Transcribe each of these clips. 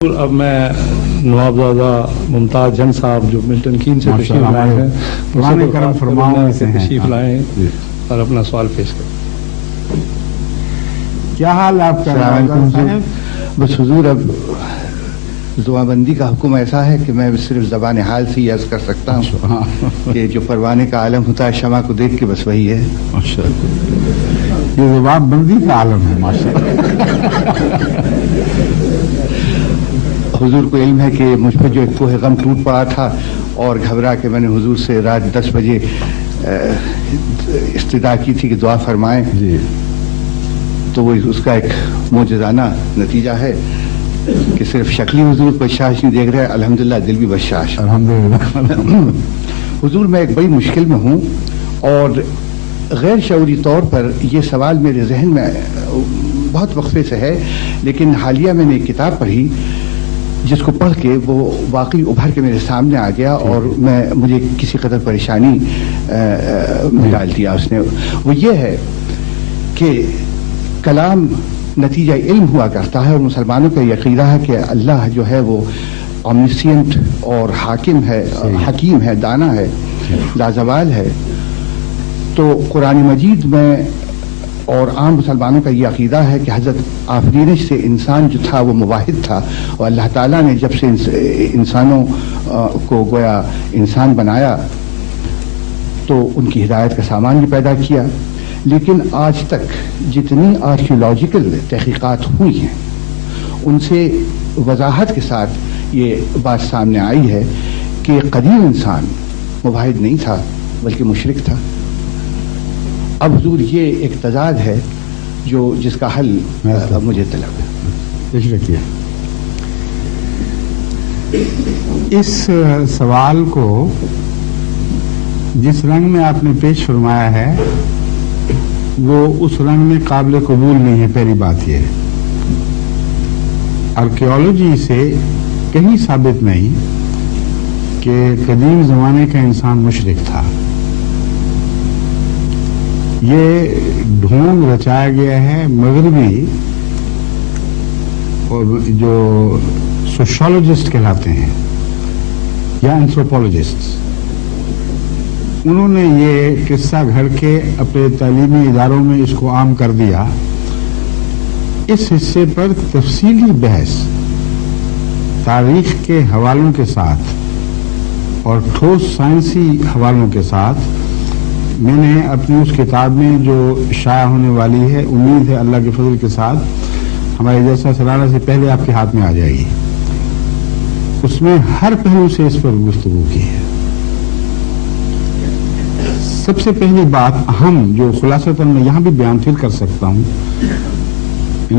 اب میں نوابزادہ ممتاز جنگ صاحب جو ملٹن کین سے تشریف لائے ہیں قرآن کرم فرماؤں سے تشریف لائے اور اپنا سوال پیش کریں۔ کیا حال آپ کا؟ بس حضور، اب زبان کا حکم ایسا ہے کہ میں صرف زبان حال سے ہی عرض کر سکتا ہوں کہ جو پروانے کا عالم ہوتا ہے شمع کو دیکھ کے بس وہی ہے۔ یہ زبان بندی کا عالم ہے ماشاءاللہ۔ حضور کو علم ہے کہ مجھ پہ جو ایک کوہ غم ٹوٹ پڑا تھا اور گھبرا کے میں نے حضور سے رات 10 بجے استدعا کی تھی کہ دعا فرمائیں، تو وہ اس کا ایک معجزانہ نتیجہ ہے کہ صرف شکلی حضور بشاش نہیں دیکھ رہے، الحمدللہ دل بھی بشاش۔ الحمدللہ حضور میں ایک بڑی مشکل میں ہوں اور غیر شعوری طور پر یہ سوال میرے ذہن میں بہت وقفے سے ہے، لیکن حالیہ میں نے ایک کتاب پڑھی جس کو پڑھ کے وہ واقعی ابھر کے میرے سامنے آ گیا اور مجھے کسی قدر پریشانی میں ڈال دیا اس نے۔ وہ یہ ہے کہ کلام نتیجہ علم ہوا کرتا ہے اور مسلمانوں کا یہ عقیدہ ہے کہ اللہ جو ہے وہ اومنیسینٹ اور حاکم ہے، حکیم ہے، دانا ہے، لازوال ہے۔ تو قرآن مجید میں اور عام مسلمانوں کا یہ عقیدہ ہے کہ حضرت آفرینش سے انسان جو تھا وہ مواحد تھا، اور اللہ تعالیٰ نے جب سے انسانوں کو گویا انسان بنایا تو ان کی ہدایت کا سامان بھی پیدا کیا، لیکن آج تک جتنی آرکیولوجیکل تحقیقات ہوئی ہیں ان سے وضاحت کے ساتھ یہ بات سامنے آئی ہے کہ قدیم انسان مواحد نہیں تھا بلکہ مشرک تھا۔ اب حضور یہ ایک تضاد ہے جس کا حل مجھے طلب ہے۔ اس سوال کو جس رنگ میں آپ نے پیش فرمایا ہے وہ اس رنگ میں قابل قبول نہیں ہے۔ پہلی بات یہ ہے آرکیولوجی سے کہیں ثابت نہیں کہ قدیم زمانے کا انسان مشرک تھا۔ یہ ڈھونگ رچایا گیا ہے مغربی جو سوشولوجسٹ کہلاتے ہیں یا اینتھروپولوجسٹ، انہوں نے یہ قصہ گھڑ کے اپنے تعلیمی اداروں میں اس کو عام کر دیا۔ اس حصے پر تفصیلی بحث تاریخ کے حوالوں کے ساتھ اور ٹھوس سائنسی حوالوں کے ساتھ میں نے اپنی اس کتاب میں جو شائع ہونے والی ہے، امید ہے اللہ کے فضل کے ساتھ ہمارے جیسا سالانہ سے پہلے آپ کے ہاتھ میں آ جائے گی، اس میں ہر پہلو سے اس پر گفتگو کی ہے۔ سب سے پہلی بات اہم جو خلاصتاً میں یہاں بھی بیان پھر کر سکتا ہوں،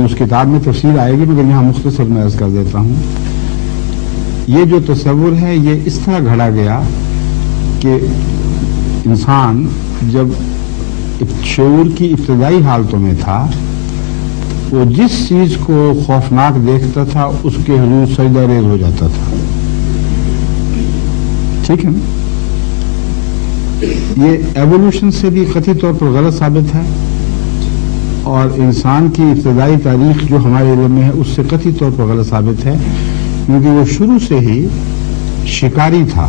اس کتاب میں تفصیل آئے گی مگر یہاں مختصر میں عرض کر دیتا ہوں۔ یہ جو تصور ہے یہ اس طرح گھڑا گیا کہ انسان جب شعور کی ابتدائی حالتوں میں تھا وہ جس چیز کو خوفناک دیکھتا تھا اس کے حضور سجدہ ریز ہو جاتا تھا۔ ٹھیک ہے نا؟ یہ ایوولوشن سے بھی قطعی طور پر غلط ثابت ہے اور انسان کی ابتدائی تاریخ جو ہمارے علم میں ہے اس سے قطعی طور پر غلط ثابت ہے، کیونکہ وہ شروع سے ہی شکاری تھا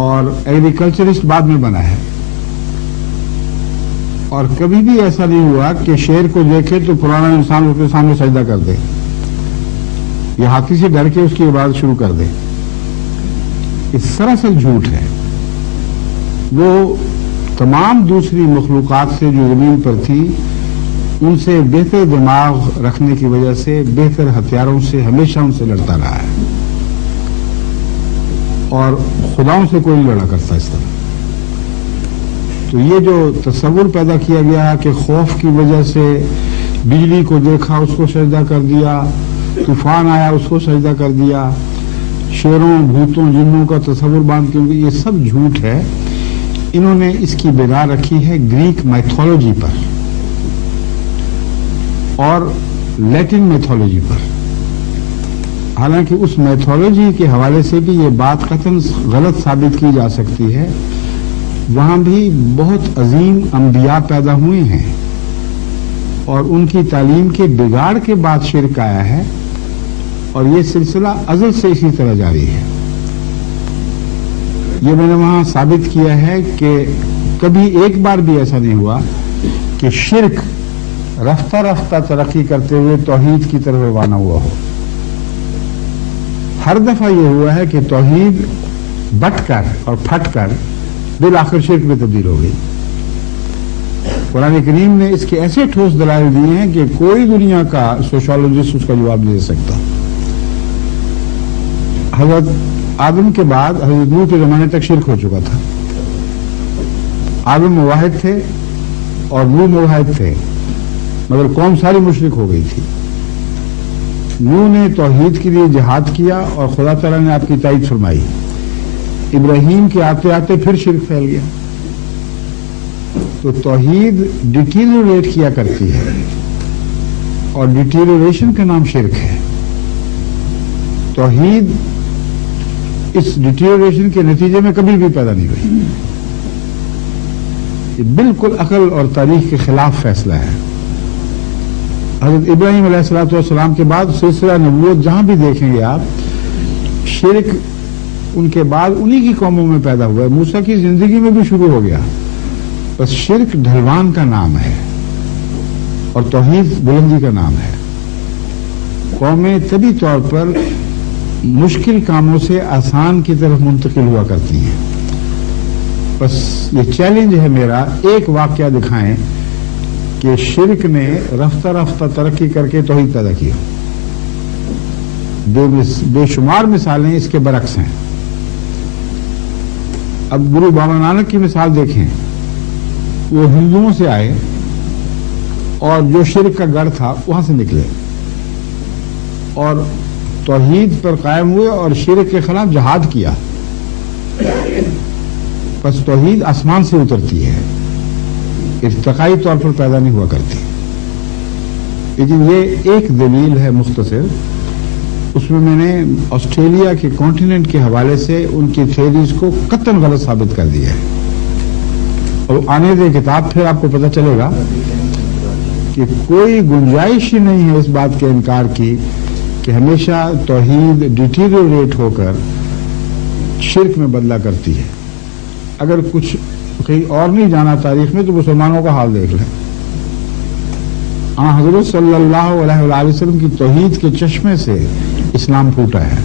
اور ایگریکلچرسٹ بعد میں بنا ہے، اور کبھی بھی ایسا نہیں ہوا کہ شیر کو دیکھے تو پرانا انسان اس کے سامنے سجدہ کر دے یا ہاتھی سے ڈر کے اس کی عبادت شروع کر دے۔ یہ سراسر جھوٹ ہے۔ وہ تمام دوسری مخلوقات سے جو زمین پر تھی ان سے بہتر دماغ رکھنے کی وجہ سے، بہتر ہتھیاروں سے ہمیشہ ان سے لڑتا رہا ہے، اور خداؤں سے کوئی نہیں لڑا کرتا اس طرح۔ تو یہ جو تصور پیدا کیا گیا کہ خوف کی وجہ سے بجلی کو دیکھا اس کو سجدہ کر دیا، طوفان آیا اس کو سجدہ کر دیا، شیروں بھوتوں جنوں کا تصور باندھ کے، یہ سب جھوٹ ہے۔ انہوں نے اس کی بنا رکھی ہے گریک میتھولوجی پر اور لیٹن میتھولوجی پر، حالانکہ اس میتھولوجی کے حوالے سے بھی یہ بات قطعاً غلط ثابت کی جا سکتی ہے۔ وہاں بھی بہت عظیم انبیاء پیدا ہوئے ہیں اور ان کی تعلیم کے بگاڑ کے بعد شرک آیا ہے، اور یہ سلسلہ ازل سے اسی طرح جاری ہے. یہ میں نے وہاں ثابت کیا ہے کہ کبھی ایک بار بھی ایسا نہیں ہوا کہ شرک رفتہ رفتہ ترقی کرتے ہوئے توحید کی طرف روانہ ہوا ہو. ہر دفعہ یہ ہوا ہے کہ توحید بٹ کر اور پھٹ کر بالآخر شرک میں تبدیل ہو گئی. قرآن کریم نے اس کے ایسے ٹھوس دلائل دیے ہیں کہ کوئی دنیا کا سوشالوجسٹ اس کا جواب نہیں دے سکتا. حضرت آدم کے بعد حضرت نوح کے زمانے تک شرک ہو چکا تھا. آدم موحد تھے اور نوح موحد تھے، مگر قوم ساری مشرک ہو گئی تھی. نوح نے توحید کے لیے جہاد کیا اور خدا تعالیٰ نے آپ کی تائید فرمائی. ابراہیم کے آتے آتے پھر شرک پھیل گیا. تو توحید ڈیٹیریوریٹ کیا کرتی ہے اور ڈیٹیریوریشن کا نام شرک ہے. توحید اس ڈیٹیریوریشن کے نتیجے میں کبھی بھی پیدا نہیں ہوئی. یہ بالکل عقل اور تاریخ کے خلاف فیصلہ ہے. حضرت ابراہیم علیہ السلام کے بعد سلسلہ نبوت جہاں بھی دیکھیں گے آپ، شرک ان کے بعد انہی کی قوموں میں پیدا ہوا ہے. موسیٰ کی زندگی میں بھی شروع ہو گیا. بس شرک ڈھلوان کا نام ہے اور توحید بلندی کا نام ہے. قومیں طبی طور پر مشکل کاموں سے آسان کی طرف منتقل ہوا کرتی ہیں. بس یہ چیلنج ہے میرا، ایک واقعہ دکھائیں کہ شرک نے رفتہ رفتہ ترقی کر کے توحید پیدا کیا. بے شمار مثالیں اس کے برعکس ہیں. اب گرو بابا نانک کی مثال دیکھیں. وہ ہندوؤں سے آئے اور جو شرک کا گڑھ تھا وہاں سے نکلے اور توحید پر قائم ہوئے اور شرک کے خلاف جہاد کیا. بس توحید آسمان سے اترتی ہے، ارتقائی طور پر پیدا نہیں ہوا کرتی. لیکن یہ ایک دلیل ہے مختصر، اس میں نے آسٹریلیا کے کانٹیننٹ کے حوالے سے ان کی تھیوریز کو قطعاً غلط ثابت کر دیا ہے. اور آنے دے کتاب پھر آپ کو پتہ چلے گا کہ کوئی گنجائش ہی نہیں ہے اس بات کے انکار کی کہ ہمیشہ توحید ڈیٹیریوریٹ ہو کر شرک میں بدلا کرتی ہے. اگر کچھ کہیں اور نہیں جانا تاریخ میں تو مسلمانوں کا حال دیکھ لیں. حضرت صلی اللہ علیہ وآلہ وسلم کی توحید کے چشمے سے اسلام پھوٹا ہے.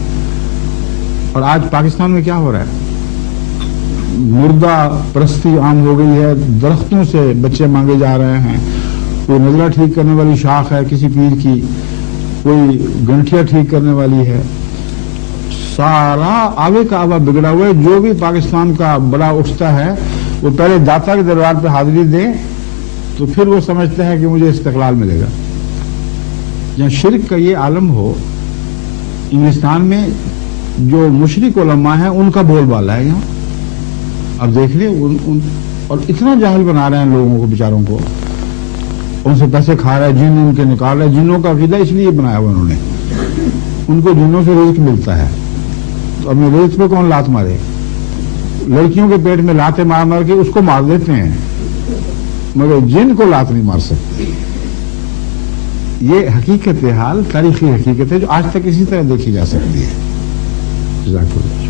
اور آج پاکستان میں کیا ہو رہا ہے؟ مردہ پرستی عام ہو گئی ہے. درختوں سے بچے مانگے جا رہے ہیں. کوئی نظرہ ٹھیک کرنے والی شاخ ہے کسی پیر کی، کوئی گنٹھیا ٹھیک کرنے والی ہے. سارا آوے کا آوا بگڑا ہوا ہے. جو بھی پاکستان کا بڑا اٹھتا ہے وہ پہلے داتا کے دربار پہ حاضری دے تو پھر وہ سمجھتا ہے کہ مجھے استقلال ملے گا. جہاں شرک کا یہ عالم ہو، انگلستان میں جو مشرک علماء ہیں ان کا بول بالا ہے یہاں. اب دیکھ لیں اور اتنا جاہل بنا رہے ہیں لوگوں کو، بیچاروں کو. ان سے پیسے کھا رہا ہے، جن ان کے نکال رہا ہے. جنوں کا عقیدہ اس لیے بنایا ہوا انہوں نے، ان کو جنوں سے رزق ملتا ہے. تو اپنے رزق پہ کون لات مارے؟ لڑکیوں کے پیٹ میں لاتیں مار مار کے اس کو مار دیتے ہیں، مگر جن کو لات نہیں مار سکتے. یہ حقیقت حال، تاریخی حقیقت ہے جو آج تک اسی طرح دیکھی جا سکتی ہے. جزاک اللہ.